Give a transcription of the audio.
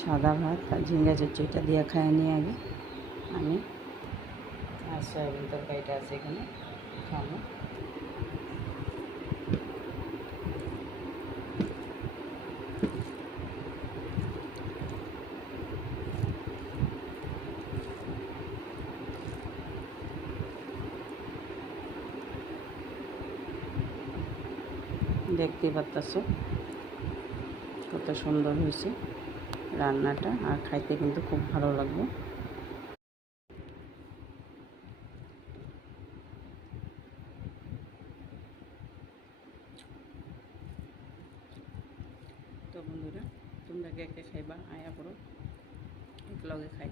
সাদা ভাত আর ঝিঙ্গা চচ্চড়িটা দিয়ে খাই নিয়ে আগে আমি। আর সয়াবিন তরকারিটা আছে এখানে, খাবো। দেখতেই পাচ্ছ কত সুন্দর হয়েছে রান্নাটা, আর খাইতে কিন্তু খুব ভালো লাগবে। তো বন্ধুরা, তোমরা কে কে খাইবা আয়া পড়ো, এক লগে খাই।